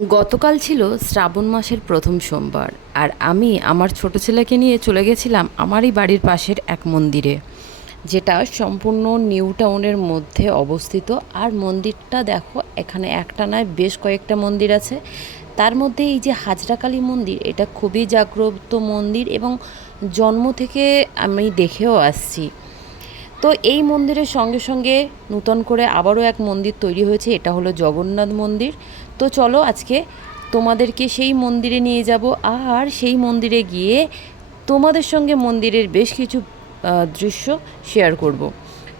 গতকাল ছিল শ্রাবণ মাসের প্রথম সোমবার, আর আমি আমার ছোট ছেলেকে নিয়ে চলে গেছিলাম আমারই বাড়ির পাশের এক মন্দিরে, যেটা সম্পূর্ণ নিউ টাউনের মধ্যে অবস্থিত। আর মন্দিরটা দেখো, এখানে একটা নয় বেশ কয়েকটা মন্দির আছে। তার মধ্যে এই যে হাজরাকালী মন্দির, এটা খুবই জাগ্রত মন্দির এবং জন্ম থেকে আমি দেখেও আসছি। তো এই মন্দিরের সঙ্গে সঙ্গে নূতন করে আবারও এক মন্দির তৈরি হয়েছে, এটা হলো জগন্নাথ মন্দির। তো চলো আজকে তোমাদেরকে সেই মন্দিরে নিয়ে যাব, আর সেই মন্দিরে গিয়ে তোমাদের সঙ্গে মন্দিরের বেশ কিছু দৃশ্য শেয়ার করব।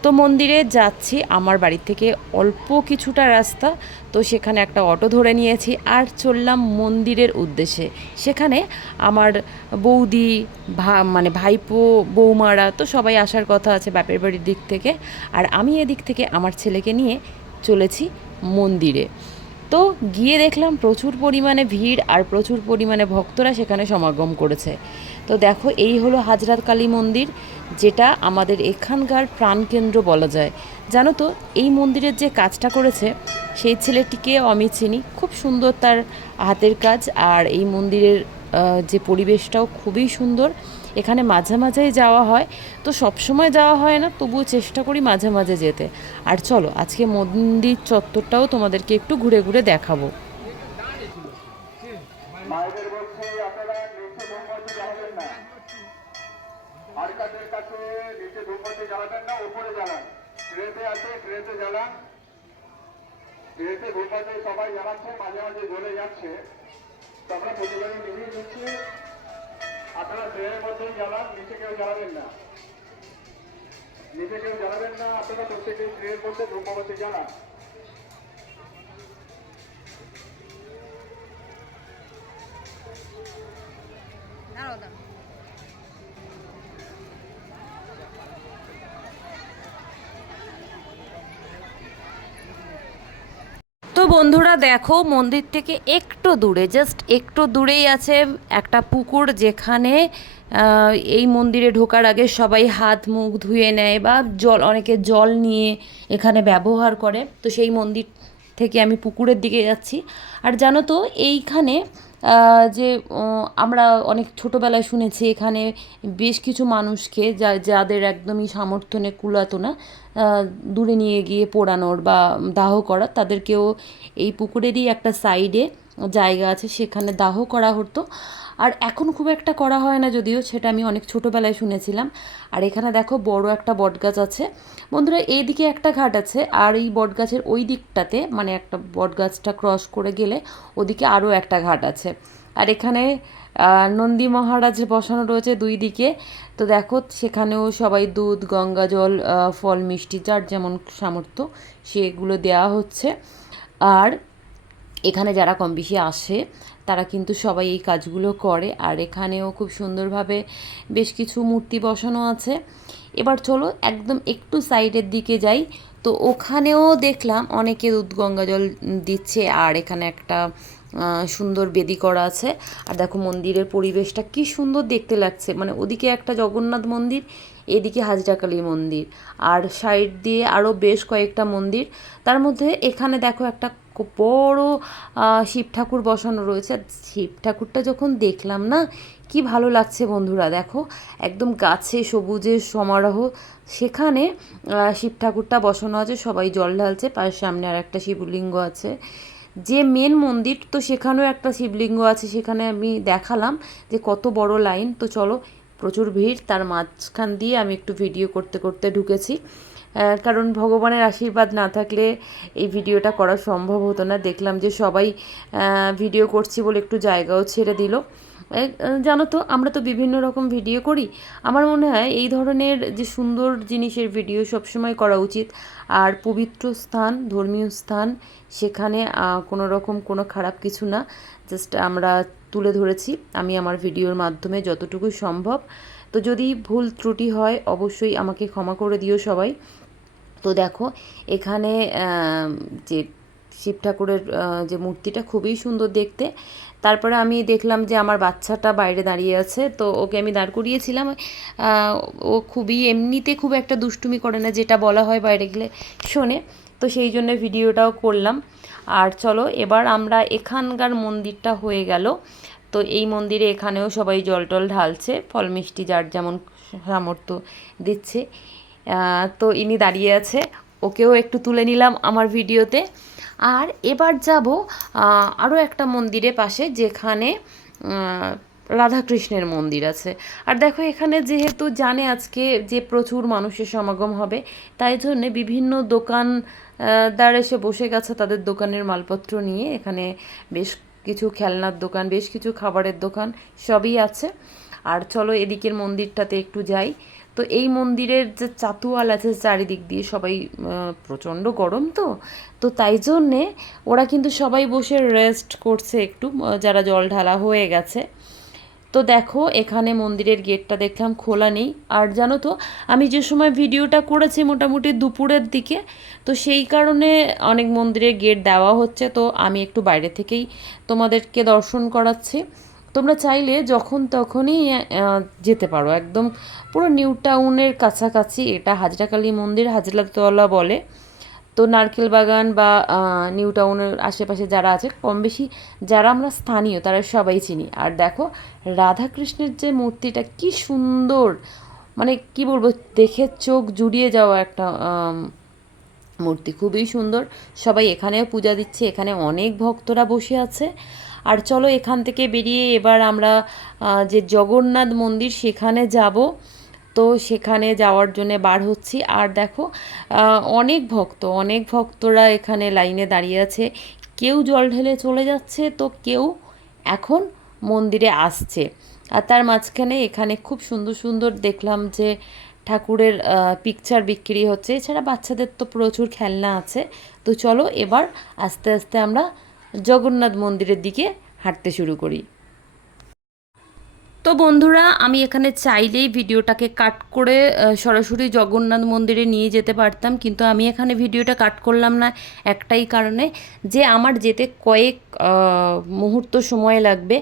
তো মন্দিরে যাচ্ছি আমার বাড়ি থেকে অল্প কিছুটা রাস্তা। তো সেখানে একটা অটো ধরে নিয়েছি আর চললাম মন্দিরের উদ্দেশ্যে। সেখানে আমার বৌদি, মানে ভাইপো, বৌমারা তো সবাই আসার কথা আছে বাপের বাড়ির দিক থেকে। আর আমি এদিক থেকে আমার ছেলেকে নিয়ে চলেছি মন্দিরে। তো গিয়ে দেখলাম প্রচুর পরিমাণে ভিড় আর প্রচুর পরিমাণে ভক্তরা সেখানে সমাগম করেছে। তো দেখো, এই হলো হাজরাত কালী মন্দির, যেটা আমাদের এখানকার প্রাণকেন্দ্র বলা যায়। জানো তো, এই মন্দিরের যে কাজটা করেছে সেই ছেলেটিকে আমি চিনি, খুব সুন্দর তার হাতের কাজ। আর এই মন্দিরের যে পরিবেশটাও খুবই সুন্দর। এখানে মাঝে মাঝেই যাওয়া হয়, তো সব সময় যাওয়া হয় না, তবুও চেষ্টা করি মাঝে মাঝে যেতে। আর চলো আজকে মন্দির চত্বরটাও তোমাদেরকে একটু ঘুরে ঘুরে দেখাবো। মায়েদের বলছি আপনারা নিচে ধূমবাতি জ্বালাবেন না, আরকাদের কাছে নিচে ধূমবাতি জ্বালাবেন না, উপরে জ্বালান। ট্রেতে আছে, ট্রেতে জ্বালান। ট্রেতে ধূমবাতি সবাই জ্বালাচ্ছে, মাঝে মাঝে জ্বলে যাচ্ছে, তো আমরা প্রতিবারই নিভিয়ে দিচ্ছি। আপনারা ট্রেনের মধ্যেই জ্বালান, নিচে কেউ জ্বালাবেন না, নিচে কেউ জ্বালাবেন না। আপনারা প্রত্যেকেই ট্রেনের মধ্যে ধূমবাতি জ্বালান। তো বন্ধুরা দেখো, মন্দির থেকে একটু দূরে, জাস্ট একটু দূরেই আছে একটা পুকুর, যেখানে এই মন্দিরে ঢোকার আগে সবাই হাত মুখ ধুয়ে নেয় বা জল, অনেকে জল নিয়ে এখানে ব্যবহার করে। তো সেই মন্দির থেকে আমি পুকুরের দিকে যাচ্ছি। আর জানো তো, এইখানে যে আমরা অনেক ছোটোবেলায় শুনেছি এখানে বেশ কিছু মানুষকে, যাদের একদমই সামর্থ্যে কুলাতো না, দূরে নিয়ে গিয়ে পোড়ানোর বা দাহ করার, তাদেরকেও এই পুকুরেরই একটা সাইডে জায়গা আছে, সেখানে দাহ করা হতো। আর এখন খুব একটা করা হয় না যদিও, সেটা আমি অনেক ছোটোবেলায় শুনেছিলাম। আর এখানে দেখো বড় একটা বটগাছ আছে বন্ধুরা, এইদিকে একটা ঘাট আছে, আর এই বটগাছের ওই দিকটাতে, মানে একটা বটগাছটা ক্রস করে গেলে ওদিকে আরও একটা ঘাট আছে। আর এখানে নন্দী মহারাজ বসানো রয়েছে দুই দিকে। তো দেখো, সেখানেও সবাই দুধ, গঙ্গা জল, ফল মিষ্টি, যার যেমন সামর্থ্য সেগুলো দেওয়া হচ্ছে। আর এখানে যারা কম বেশি আসে তারা কিন্তু সবাই এই কাজগুলো করে। আর এখানেও খুব সুন্দরভাবে বেশ কিছু মূর্তি বসানো আছে। এবার চলো একদম একটু সাইডের দিকে যাই। তো ওখানেও দেখলাম অনেকে দুধ গঙ্গা জল দিচ্ছে, আর এখানে একটা সুন্দর বেদি করা আছে। আর দেখো মন্দিরের পরিবেশটা কি সুন্দর দেখতে লাগছে, মানে ওদিকে একটা জগন্নাথ মন্দির, এদিকে হাজরাকালী মন্দির, আর সাইড দিয়ে আরও বেশ কয়েকটা মন্দির। তার মধ্যে এখানে দেখো একটা খুব বড় শিব ঠাকুর বসানো রয়েছে। আর শিব ঠাকুরটা যখন দেখলাম না, কি ভালো লাগছে বন্ধুরা। দেখো একদম গাছে সবুজের সমারোহ, সেখানে শিব ঠাকুরটা বসানো আছে, সবাই জল ঢালছে। পায়ের সামনে আর একটা শিবলিঙ্গ আছে, যে মেন মন্দির, তো সেখানেও একটা শিবলিঙ্গ আছে। সেখানে আমি দেখালাম যে কত বড় লাইন। তো চলো, প্রচুর ভিড়, তার মাঝখান দিয়ে আমি একটু ভিডিও করতে করতে ঢুকেছি, কারণ ভগবানের আশীর্বাদ না থাকলে এই ভিডিওটা করা সম্ভব হতো না। দেখলাম যে সবাই ভিডিও করছি বলে একটু জায়গাও ছেড়ে দিল। জানো তো, আমরা তো বিভিন্ন রকম ভিডিও করি, আমার মনে হয় এই ধরনের যে সুন্দর জিনিসের ভিডিও সবসময় করা উচিত। আর পবিত্র স্থান, ধর্মীয় স্থান, সেখানে কোনো রকম কোনো খারাপ কিছু না, জাস্ট আমরা তুলে ধরেছি আমি আমার ভিডিওর মাধ্যমে যতটুকু সম্ভব। তো যদি ভুল ত্রুটি হয় অবশ্যই আমাকে ক্ষমা করে দিও সবাই। তো দেখো এখানে যে শিব ঠাকুরের যে মূর্তিটা খুবই সুন্দর দেখতে। তারপরে আমি দেখলাম যে আমার বাচ্চাটা বাইরে দাঁড়িয়ে আছে, তো ওকে আমি দাঁড় করিয়েছিলাম। ও খুবই এমনিতে খুব একটা দুষ্টুমি করে না, যেটা বলা হয় বাইরে গেলে শোনে। তো সেই জন্য ভিডিওটাও করলাম। আর চলো এবার আমরা এখানকার মন্দিরটা হয়ে গেল, তো এই মন্দিরে এখানেও সবাই জল টল ঢালছে, ফল মিষ্টি যার যেমন সামর্থ্য দিচ্ছে। তো ইনি দাঁড়িয়ে আছে, ওকেও একটু তুলে নিলাম আমার ভিডিওতে। আর এবার যাব আরও একটা মন্দিরে পাশে, যেখানে রাধাকৃষ্ণের মন্দির আছে। আর দেখো এখানে যেহেতু জানে আজকে যে প্রচুর মানুষের সমাগম হবে, তাই জন্যে বিভিন্ন দোকানদার এসে বসে গেছে তাদের দোকানের মালপত্র নিয়ে। এখানে বেশ কিছু খেলনার দোকান, বেশ কিছু খাবারের দোকান, সবই আছে। আর চলো এদিকের মন্দিরটাতে একটু যাই। তো এই মন্দিরের যে চাতুয়াল আছে চারিদিক দিয়ে, সবাই প্রচণ্ড গরম, তো তাই জন্যে ওরা কিন্তু সবাই বসে রেস্ট করছে একটু, যারা জল ঢালা হয়ে গেছে। তো দেখো এখানে মন্দিরের গেটটা দেখলাম খোলা নেই। আর জানো তো আমি যে সময় ভিডিওটা করেছি মোটামুটি দুপুরের দিকে, তো সেই কারণে অনেক মন্দিরের গেট দেওয়া হচ্ছে, তো আমি একটু বাইরে থেকেই তোমাদেরকে দর্শন করাচ্ছি। তোমরা চাইলে যখন তখনই যেতে পারো, একদম পুরো নিউ টাউনের কাছাকাছি এটা হাজরাকালী মন্দির, হাজরাতলা বলে। তো নারকেল বাগান বা নিউ টাউনের আশেপাশে যারা আছে কম বেশি, যারা আমরা স্থানীয় তারা সবাই চিনি। আর দেখো রাধাকৃষ্ণের যে মূর্তিটা কি সুন্দর, মানে কি বলবো, দেখে চোখ জুড়িয়ে যাওয়া একটা মূর্তি, খুবই সুন্দর। সবাই এখানেও পূজা দিচ্ছে, এখানে অনেক ভক্তরা বসে আছে। আর চলো এখান থেকে বেরিয়ে এবার আমরা যে জগন্নাথ মন্দির সেখানে যাব। তো সেখানে যাওয়ার জন্যে বার হচ্ছি। আর দেখো অনেক ভক্তরা এখানে লাইনে দাঁড়িয়ে আছে, কেউ জল ঢেলে চলে যাচ্ছে, তো কেউ এখন মন্দিরে আসছে। আর তার মাঝখানে এখানে খুব সুন্দর সুন্দর দেখলাম যে ঠাকুরের পিকচার বিক্রি হচ্ছে, এছাড়া বাচ্চাদের তো প্রচুর খেলনা আছে। তো চলো এবার আস্তে আস্তে আমরা জগন্নাথ মন্দিরের দিকে হাঁটতে শুরু করি। তো বন্ধুরা আমি এখানে চাইলেই ভিডিওটাকে কাট করে সরাসরি জগন্নাথ মন্দিরে নিয়ে যেতে পারতাম, কিন্তু আমি এখানে ভিডিওটা কাট করলাম না একটাই কারণে, যে আমার যেতে কয়েক মুহূর্ত সময় লাগবে।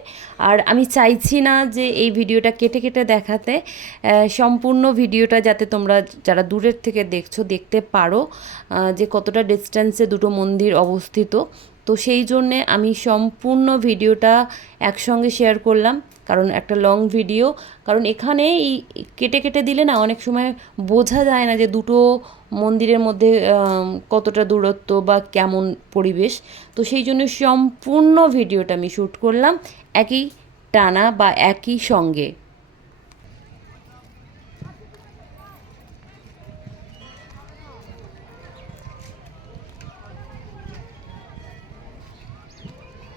আর আমি চাইছি না যে এই ভিডিওটা কেটে কেটে দেখাতে, সম্পূর্ণ ভিডিওটা যাতে তোমরা যারা দূরের থেকে দেখছো দেখতে পারো যে কতটা ডিস্টেন্সে দুটো মন্দির অবস্থিত। তো সেই জন্যে আমি সম্পূর্ণ ভিডিওটা একসঙ্গে শেয়ার করলাম, কারণ একটা লং ভিডিও, কারণ এখানে এই কেটে কেটে দিলে না অনেক সময় বোঝা যায় না যে দুটো মন্দিরের মধ্যে কতটা দূরত্ব বা কেমন পরিবেশ। তো সেই জন্য সম্পূর্ণ ভিডিওটা আমি শ্যুট করলাম একই টানা বা একই সঙ্গে।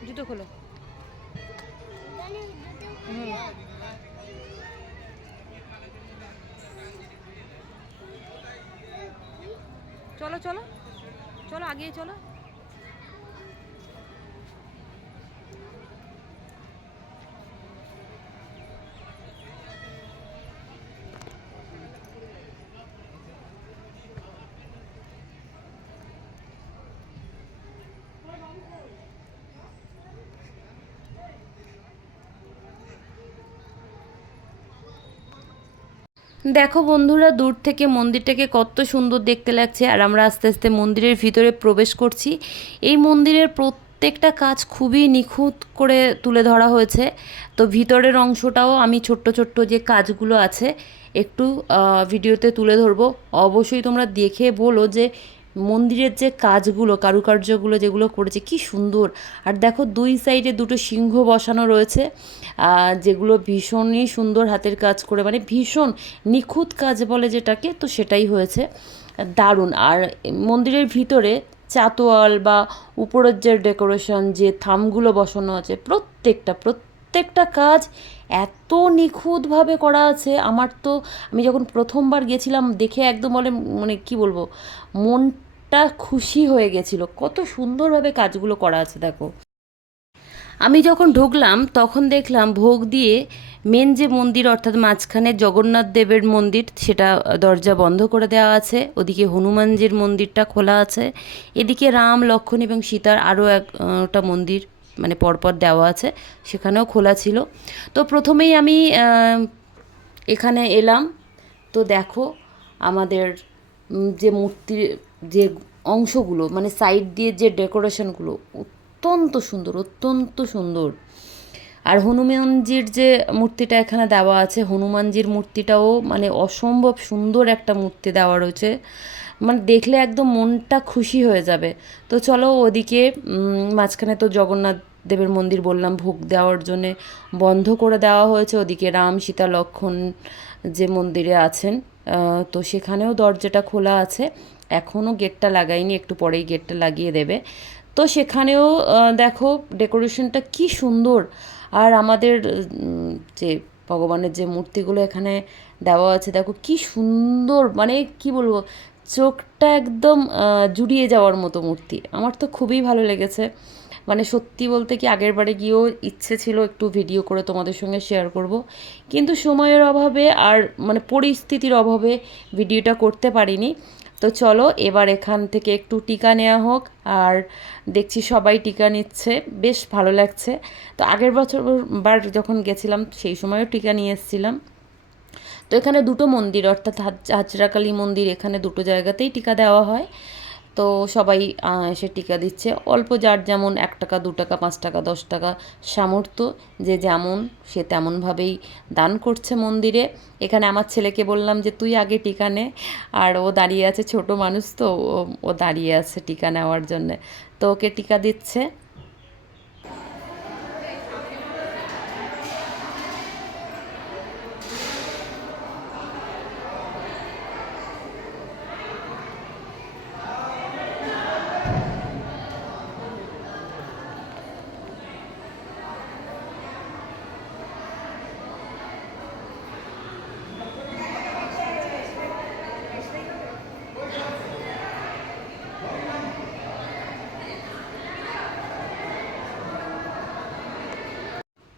জুতো খোলো। চলো চলো চলো আগিয়ে চলো। দেখো বন্ধুরা দূর থেকে মন্দিরটাকে কত সুন্দর দেখতে লাগছে, আর আমরা আস্তে আস্তে মন্দিরের ভিতরে প্রবেশ করছি। এই মন্দিরের প্রত্যেকটা কাজ খুবই নিখুঁত করে তুলে ধরা হয়েছে। তো ভিতরের অংশটাও আমি ছোট্ট ছোট্ট যে কাজগুলো আছে একটু ভিডিওতে তুলে ধরবো। অবশ্যই তোমরা দেখে বলো যে মন্দিরের যে কাজগুলো, কারুকার্যগুলো যেগুলো করেছে কি সুন্দর। আর দেখো দুই সাইডে দুটো সিংহ বসানো রয়েছে, যেগুলো ভীষণই সুন্দর হাতের কাজ করে, মানে ভীষণ নিখুঁত কাজ বলে যেটাকে, তো সেটাই হয়েছে, দারুণ। আর মন্দিরের ভিতরে চাতোয়াল বা উপরের যে ডেকোরেশন, যে থামগুলো বসানো আছে, প্রত্যেকটা কাজ এত নিখুঁতভাবে করা আছে। আমি যখন প্রথমবার গেছিলাম দেখে একদম মানে কি বলবো, মনটা খুশি হয়ে গেছিল, কত সুন্দরভাবে কাজগুলো করা আছে দেখো। আমি যখন ঢুকলাম তখন দেখলাম ভোগ দিয়ে মেন যে মন্দির, অর্থাৎ মাঝখানে জগন্নাথ দেবের মন্দির, সেটা দরজা বন্ধ করে দেওয়া আছে। ওদিকে হনুমানজির মন্দিরটা খোলা আছে, এদিকে রাম লক্ষ্মণ এবং সীতার আরও একটা মন্দির মানে পরপর দেওয়া আছে, সেখানেও খোলা ছিল। তো প্রথমেই আমি এখানে এলাম। তো দেখো আমাদের যে মূর্তির যে অংশগুলো মানে সাইড দিয়ে যে ডেকোরেশনগুলো অত্যন্ত সুন্দর, অত্যন্ত সুন্দর। আর হনুমানজির যে মূর্তিটা এখানে দেওয়া আছে, হনুমানজির মূর্তিটাও মানে অসম্ভব সুন্দর একটা মূর্তি দেওয়া রয়েছে, মানে দেখলে একদম মনটা খুশি হয়ে যাবে। তো চলো ওদিকে মাঝখানে তো জগন্নাথ দেবের মন্দির বললাম ভোগ দেওয়ার জন্যে বন্ধ করে দেওয়া হয়েছে। ওদিকে রাম সীতা লক্ষ্মণ যে মন্দিরে আছেন, তো সেখানেও দরজাটা খোলা আছে, এখনও গেটটা লাগায়নি, একটু পরেই গেটটা লাগিয়ে দেবে। তো সেখানেও দেখো ডেকোরেশনটা কি সুন্দর। আর আমাদের যে ভগবানের যে মূর্তিগুলো এখানে দেওয়া আছে দেখো কি সুন্দর, মানে কি বলবো, চোখটা একদম জুড়িয়ে যাওয়ার মতো মূর্তি। আমার তো খুবই ভালো লেগেছে। মানে সত্যি বলতে কি আগের বারে গিয়েও ইচ্ছে ছিল একটু ভিডিও করে তোমাদের সঙ্গে শেয়ার করব, কিন্তু সময়ের অভাবে আর মানে পরিস্থিতির অভাবে ভিডিওটা করতে পারিনি। তো চলো এবার এখান থেকে একটু টিকা নেওয়া হোক। আর দেখছি সবাই টিকা নিচ্ছে, বেশ ভালো লাগছে। তো আগের বার যখন গেছিলাম সেই সময়ও টিকা নিয়ে এসেছিলাম। তো এখানে দুটো মন্দির, অর্থাৎ হাজরাকালী মন্দির, এখানে দুটো জায়গাতেই টিকা দেওয়া হয়। তো সবাই এসে টিকা দিচ্ছে, অল্প যার যেমন 1 টাকা 2 টাকা 5 টাকা 10 টাকা সামর্থ্য, যে যেমন সে তেমনভাবেই দান করছে মন্দিরে। এখানে আমার ছেলেকে বললাম যে তুই আগে টিকা নে, আর ও দাঁড়িয়ে আছে, ছোট মানুষ তো ও দাঁড়িয়ে আছে টিকা নেওয়ার জন্যে, তো ওকে টিকা দিচ্ছে।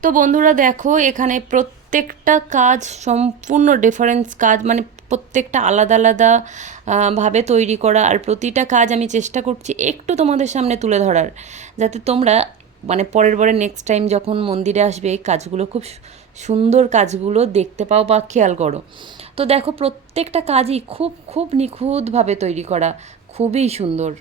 তো বন্ধুরা দেখো এখানে প্রত্যেকটা কাজ সম্পূর্ণ ডিফারেন্স কাজ, মানে প্রত্যেকটা আলাদা আলাদা ভাবে তৈরি করা। আর প্রতিটা কাজ আমি চেষ্টা করছি একটু তোমাদের সামনে তুলে ধরার, যাতে তোমরা মানে পরের বারে নেক্সট টাইম যখন মন্দিরে আসবে এই কাজগুলো খুব সুন্দর কাজগুলো দেখতে পাও বা খেয়াল করো। তো দেখো প্রত্যেকটা কাজই খুব খুব নিখুঁতভাবে তৈরি করা, খুবই সুন্দর।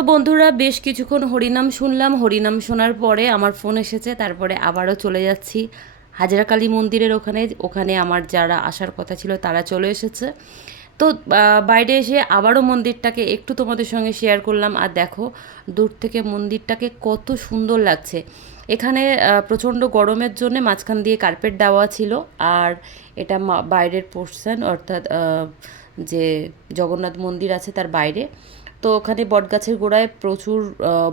তো বন্ধুরা বেশ কিছুক্ষণ হরিনাম শুনলাম, হরিনাম শোনার পরে আমার ফোন এসেছে, তারপরে আবারও চলে যাচ্ছি হাজরাকালী মন্দিরের ওখানে। ওখানে আমার যারা আসার কথা ছিল তারা চলে এসেছে। তো বাইরে এসে আবারও মন্দিরটাকে একটু তোমাদের সঙ্গে শেয়ার করলাম। আর দেখো দূর থেকে মন্দিরটাকে কত সুন্দর লাগছে। এখানে প্রচণ্ড গরমের জন্য মাঝখান দিয়ে কার্পেট দেওয়া ছিল। আর এটা বাইরের পোর্শন, অর্থাৎ যে জগন্নাথ মন্দির আছে তার বাইরে। তো ওখানে বটগাছের গোড়ায় প্রচুর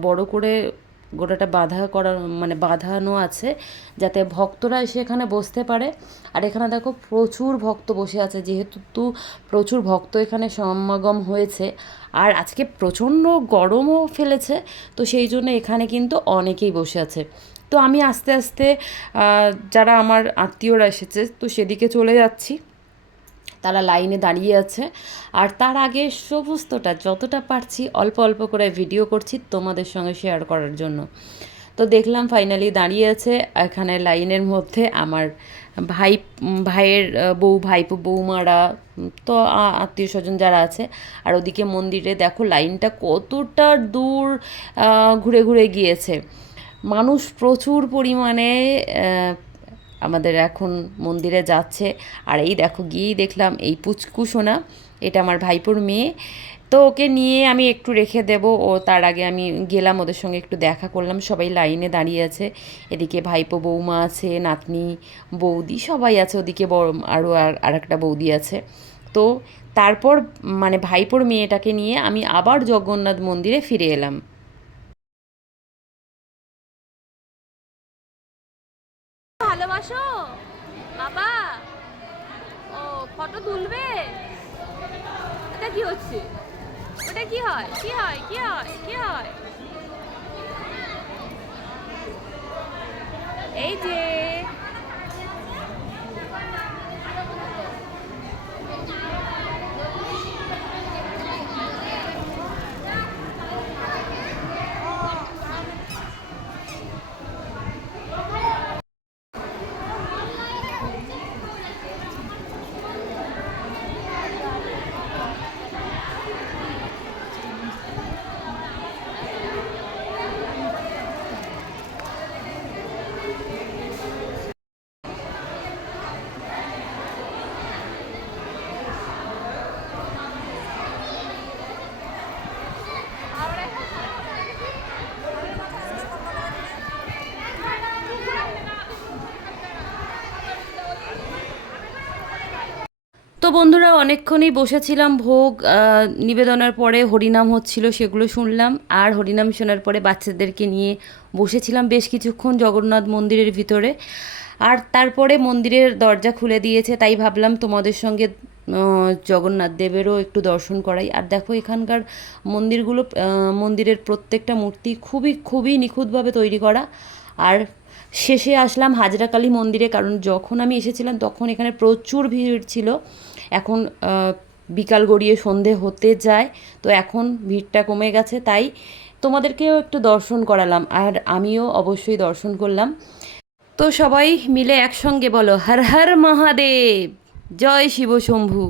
বড় করে গোড়াটা বাঁধানো আছে, যাতে ভক্তরা এসে এখানে বসতে পারে। আর এখানে দেখো প্রচুর ভক্ত বসে আছে, যেহেতু প্রচুর ভক্ত এখানে সমাগম হয়েছে। আর আজকে প্রচণ্ড গরমও ফেলেছে, তো সেই জন্য এখানে কিন্তু অনেকেই বসে আছে। তো আমি আস্তে আস্তে যারা আমার আত্মীয়রা এসেছে তো সেদিকে চলে যাচ্ছি। তারা লাইনে দাঁড়িয়ে আছে। আর তার আগে সমস্তটা যতটা পারছি অল্প অল্প করে ভিডিও করছি তোমাদের সঙ্গে শেয়ার করার জন্য। তো দেখলাম ফাইনালি দাঁড়িয়ে আছে এখানে লাইনের মধ্যে আমার ভাইয়ের বউ, ভাইপো, বৌমারা, তো আত্মীয় স্বজন যারা আছে। আর ওদিকে মন্দিরে দেখো লাইনটা কতটা দূর ঘুরে ঘুরে গিয়েছে। মানুষ প্রচুর পরিমাণে আমাদের এখন মন্দিরে যাচ্ছে। আর এই দেখো গিয়েই দেখলাম এই পুচকু সোনা, এটা আমার ভাইপোর মেয়ে। তো ওকে নিয়ে আমি একটু রেখে দেব, ও তার আগে আমি গেলাম ওদের সঙ্গে একটু দেখা করলাম। সবাই লাইনে দাঁড়িয়ে আছে, এদিকে ভাইপো, বৌমা আছে, নাতনি, বৌদি সবাই আছে, ওদিকে বড় আরও আর একটা বৌদি আছে। তো তারপর ভাইপোর মেয়েটাকে নিয়ে আমি আবার জগন্নাথ মন্দিরে ফিরে এলাম। ভালোবাসো বাবা? ও ফটো তুলবে? এটা কি হচ্ছে? ওটা কি হয়? কি হয়? কি হয়? কি হয়? এই যে তো বন্ধুরা অনেকক্ষণই বসেছিলাম, ভোগ নিবেদনের পরে হরিনাম হচ্ছিল সেগুলো শুনলাম। আর হরিনাম শোনার পরে বাচ্চাদেরকে নিয়ে বসেছিলাম বেশ কিছুক্ষণ জগন্নাথ মন্দিরের ভিতরে। আর তারপরে মন্দিরের দরজা খুলে দিয়েছে, তাই ভাবলাম তোমাদের সঙ্গে জগন্নাথ দেবেরও একটু দর্শন করাই। আর দেখো এখানকার মন্দিরের প্রত্যেকটা মূর্তি খুবই খুবই নিখুঁতভাবে তৈরি করা। আর শেষে আসলাম হাজরাকালী মন্দিরে, কারণ যখন আমি এসেছিলাম তখন এখানে প্রচুর ভিড় ছিল। এখন বিকাল গড়িয়ে সন্ধে হতে যায়, তো এখন ভিড়টা কমে গেছে, তাই তোমাদেরকেও একটু দর্শন করালাম। আর আমিও অবশ্যই দর্শন করলাম। তো সবাই মিলে একসঙ্গে বলো হর হর মহাদেব, জয় শিব শম্ভু।